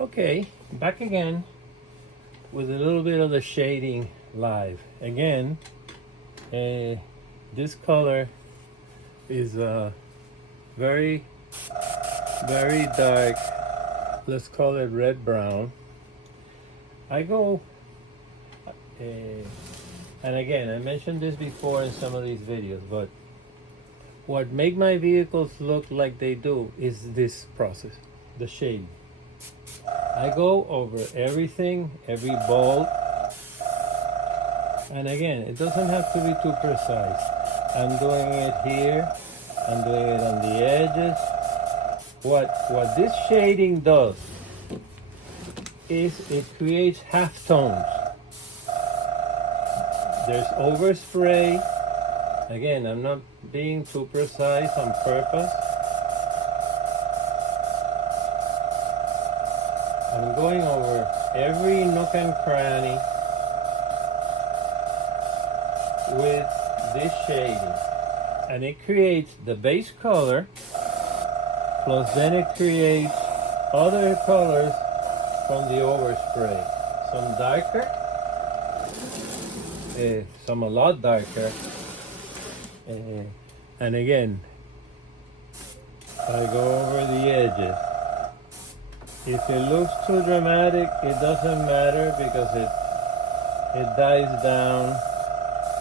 Okay, back again with a little bit of the shading live. Again, this color is very, very dark. Let's call it red brown. I go, and again, I mentioned this before in some of these videos, but what make my vehicles look like they do is this process, the shading. I go over everything, every bolt, and again, it doesn't have to be too precise. I'm doing it here, I'm doing it on the edges. What this shading does is it creates halftones. There's overspray. Again, I'm not being too precise on purpose. I'm going over every nook and cranny with this shading, and it creates the base color, plus then it creates other colors from the overspray. Some darker, some a lot darker, and again, I go over the edges. If it looks too dramatic, it doesn't matter because it dies down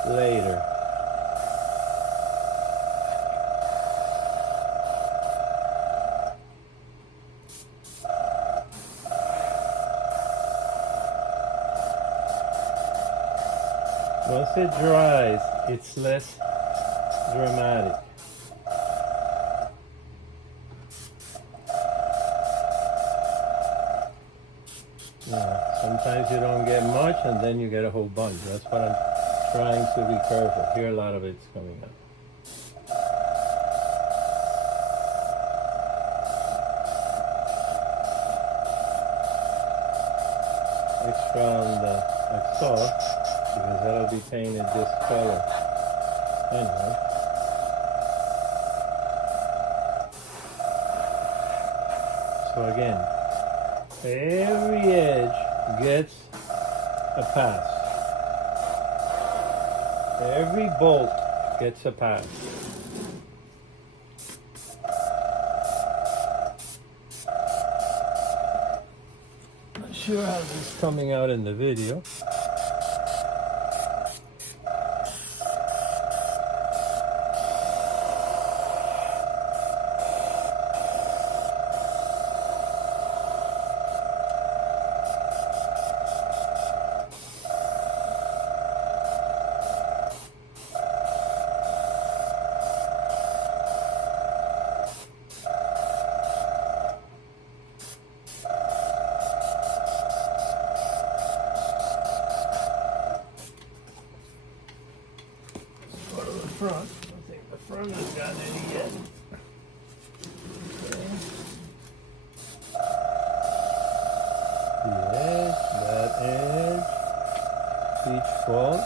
later. Once it dries, it's less dramatic. Yeah, sometimes you don't get much and then you get a whole bunch. That's what I'm trying to be careful. Here a lot of it's coming up. Extra on the exhaust because that'll be painted this color. Anyway. So again, every edge gets a pass. Every bolt gets a pass. Not sure how this is coming out in the video. Front. I don't think the front has got any yet. Okay. The edge, that edge, each fold.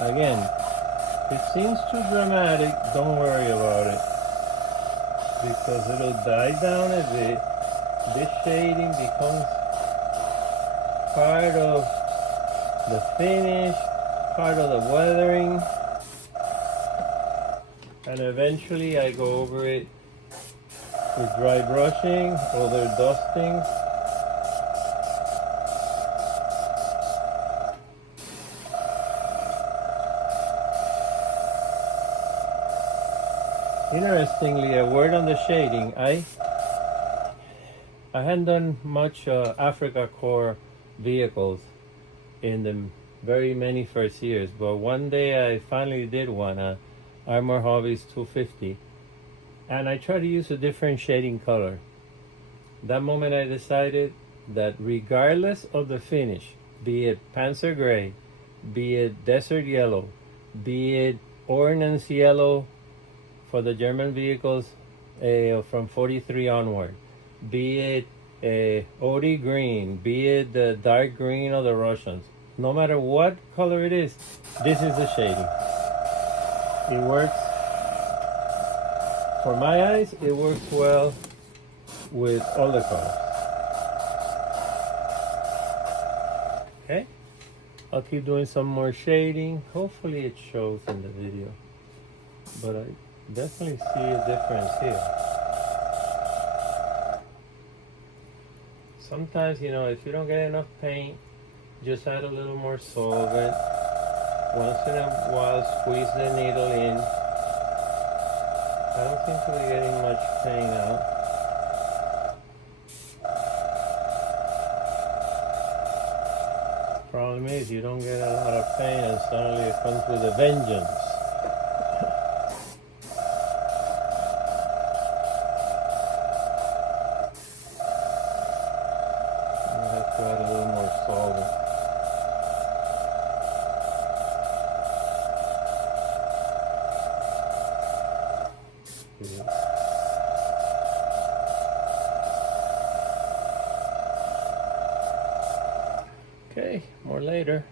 Again, if it seems too dramatic, don't worry about it because it'll die down a bit. This shading becomes part of the finish, part of the weathering, and eventually I go over it with dry brushing, other dustings. Interestingly, a word on the shading, I hadn't done much Africa Core vehicles in the very many first years, but one day I finally did one, Armor Hobbies 250, and I tried to use a different shading color. That moment I decided that regardless of the finish, be it Panzer Gray, be it Desert Yellow, be it Ordnance Yellow for the German vehicles from 43 onward, be it OD green, be it the dark green of the Russians, no matter what color it is, this is the shading. It works. For my eyes, it works well with all the colors. Okay, I'll keep doing some more shading. Hopefully it shows in the video, but I definitely see a difference here. Sometimes, you know, if you don't get enough paint, just add a little more solvent. Once in a while, squeeze the needle in. I don't think we're getting much paint out. Problem is, you don't get a lot of paint and suddenly it comes with a vengeance. You have to add a little more solvent. Okay, more later.